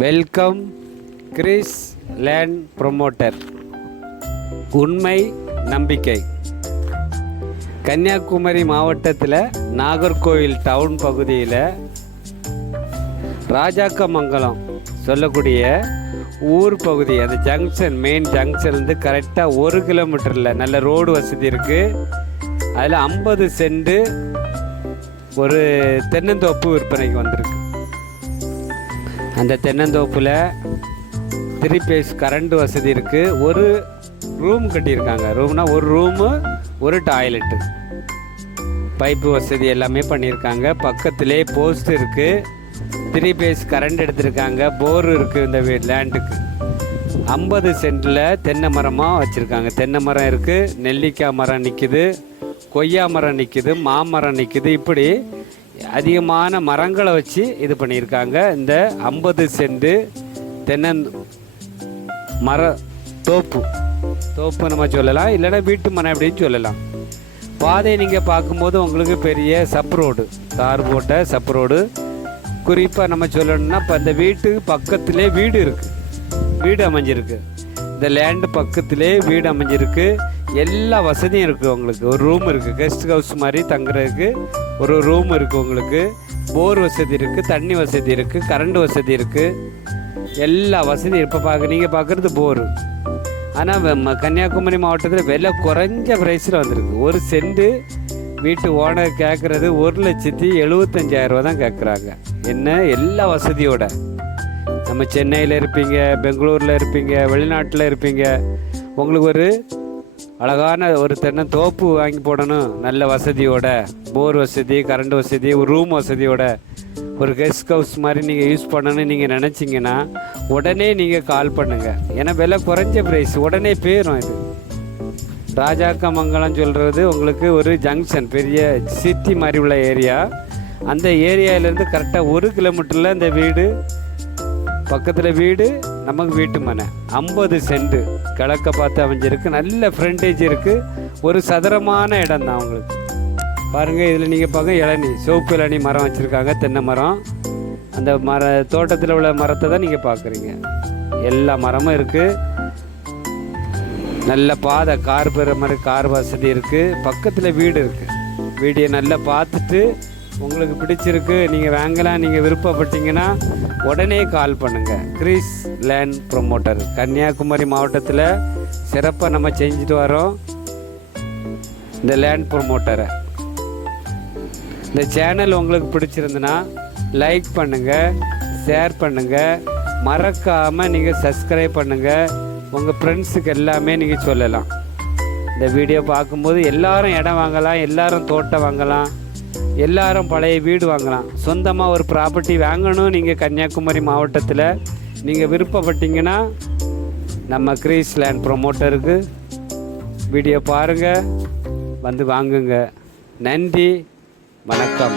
Welcome Chris land promoter உண்மை நம்பிக்கை. கன்னியாகுமரி மாவட்டத்தில் நாகர்கோவில் டவுன் பகுதியில் ராஜாக்கமங்கலம் சொல்லக்கூடிய ஊர் பகுதி. அந்த ஜங்ஷன் மெயின் ஜங்ஷன்லேருந்து கரெக்டாக ஒரு கிலோமீட்டரில் நல்ல ரோடு வசதி இருக்குது அதில் ஐம்பது சென்ட் ஒரு தென்னந்தோப்பு விற்பனைக்கு வந்திருக்கு. அந்த தென்னந்தோப்பில் த்ரீ பேஸ் கரண்ட் வசதி இருக்குது ஒரு ரூம் கட்டியிருக்காங்க. ரூம்னா ஒரு ரூமு ஒரு டாய்லெட்டு பைப்பு வசதி எல்லாமே பண்ணியிருக்காங்க. பக்கத்திலே போஸ்ட் இருக்குது த்ரீ பேஸ் கரண்ட் எடுத்திருக்காங்க. போர் இருக்குது இந்த வீ லேண்டுக்கு ஐம்பது சென்டில் தென்னை மரமாக வச்சுருக்காங்க. தென்னை மரம் இருக்குது நெல்லிக்காய் மரம் நிற்கிது கொய்யா மரம் நிற்கிது மாமரம் நிற்கிது இப்படி அதிகமான மரங்களை வச்சு இது பண்ணியிருக்காங்க. இந்த ஐம்பது சென்ட் தென்னந் மர தோப்பு. தோப்பு நம்ம சொல்லலாம் இல்லைன்னா வீட்டு மனை அப்படின்னு சொல்லலாம். பாதை நீங்கள் பார்க்கும்போது உங்களுக்கு பெரிய சப் ரோடு தார் போட்ட சப் ரோடு. குறிப்பாக நம்ம சொல்லணும்னா இப்போ இந்த வீட்டுக்கு பக்கத்திலே வீடு இருக்குது வீடு அமைஞ்சிருக்கு. இந்த லேண்டு பக்கத்திலே வீடு அமைஞ்சிருக்கு. எல்லா வசதியும் இருக்குது உங்களுக்கு. ஒரு ரூம் இருக்குது கெஸ்ட் ஹவுஸ் மாதிரி தங்குறதுக்கு ஒரு ரூம் இருக்குது உங்களுக்கு. போர் வசதி இருக்குது தண்ணி வசதி இருக்குது கரண்ட் வசதி இருக்குது எல்லா வசதியும் இப்போ பார்க்க நீங்கள் பார்க்குறது போர் ஆனால் கன்னியாகுமரி மாவட்டத்தில் விலை குறைஞ்ச ப்ரைஸில் வந்திருக்கு. ஒரு சென்ட்டு வீட்டு ஓனர் கேட்குறது ஒரு லட்சத்தி எழுபத்தஞ்சாயிரம் தான் கேட்குறாங்க என்ன? எல்லா வசதியோட. நம்ம சென்னையில் இருப்பீங்க பெங்களூரில் இருப்பீங்க வெளிநாட்டில் இருப்பீங்க. உங்களுக்கு ஒரு அழகான ஒரு தென்னை தோப்பு வாங்கி போடணும். நல்ல வசதியோட போர் வசதி கரண்ட் வசதி ஒரு ரூம் வசதியோட ஒரு கெஸ்ட் ஹவுஸ் மாதிரி நீங்கள் யூஸ் பண்ணணும்னு நீங்கள் நினச்சிங்கன்னா உடனே நீங்கள் கால் பண்ணுங்கள் ஏன்னா விலை குறைஞ்ச ப்ரைஸ் உடனே போயிடும் இது. ராஜாக்கமங்கலம் சொல்கிறது உங்களுக்கு ஒரு ஜங்ஷன் பெரிய சிட்டி மாதிரி உள்ள ஏரியா அந்த ஏரியாவிலேருந்து கரெக்டாக ஒரு கிலோமீட்டரில் அந்த வீடு பக்கத்தில் வீடு நமக்கு வீட்டு மனை. ஐம்பது சென்ட்டு கிழக்க பார்த்து அமைஞ்சிருக்கு. நல்ல ஃப்ரண்டேஜ் இருக்குது ஒரு சதுரமான இடம் தான் உங்களுக்கு. பாருங்கள் இதில் நீங்கள் பார்க்க இளநி சிவப்பு இளநி மரம் வச்சுருக்காங்க தென்னை மரம். அந்த மர தோட்டத்தில் உள்ள மரத்தை தான் நீங்கள் பார்க்குறீங்க. எல்லா மரமும் இருக்குது நல்ல பாதை கார் பெற மாதிரி கார் வசதி இருக்குது பக்கத்தில் வீடு இருக்குது வீடியை நல்லா பார்த்துட்டு உங்களுக்கு பிடிச்சிருக்கு நீங்கள் வாங்கலாம் நீங்கள் விருப்பப்பட்டீங்கன்னா உடனே கால் பண்ணுங்கள் கிரீஸ் லேண்ட் ப்ரொமோட்டர் கன்னியாகுமரி மாவட்டத்தில் சிறப்பாக நம்ம செஞ்சுட்டு வரோம். இந்த லேண்ட் ப்ரொமோட்டரை இந்த சேனல் உங்களுக்கு பிடிச்சிருந்துன்னா லைக் பண்ணுங்கள் ஷேர் பண்ணுங்கள் மறக்காமல் நீங்கள் சப்ஸ்கிரைப் பண்ணுங்கள் உங்கள் ஃப்ரெண்ட்ஸுக்கு எல்லாமே நீங்கள் சொல்லலாம். இந்த வீடியோ பார்க்கும்போது எல்லாரும் இடம் வாங்கலாம் எல்லாரும் தோட்டம் வாங்கலாம். எல்லாரும் பழைய வீடு வாங்கலாம். சொந்தமாக ஒரு ப்ராப்பர்ட்டி வாங்கணும். நீங்கள் கன்னியாகுமரி மாவட்டத்தில் நீங்கள் விருப்பப்பட்டீங்கன்னா நம்ம கிரீஸ் லேண்ட் ப்ரொமோட்டருக்கு வீடியோ பாருங்கள் வந்து வாங்குங்க. நன்றி. வணக்கம்.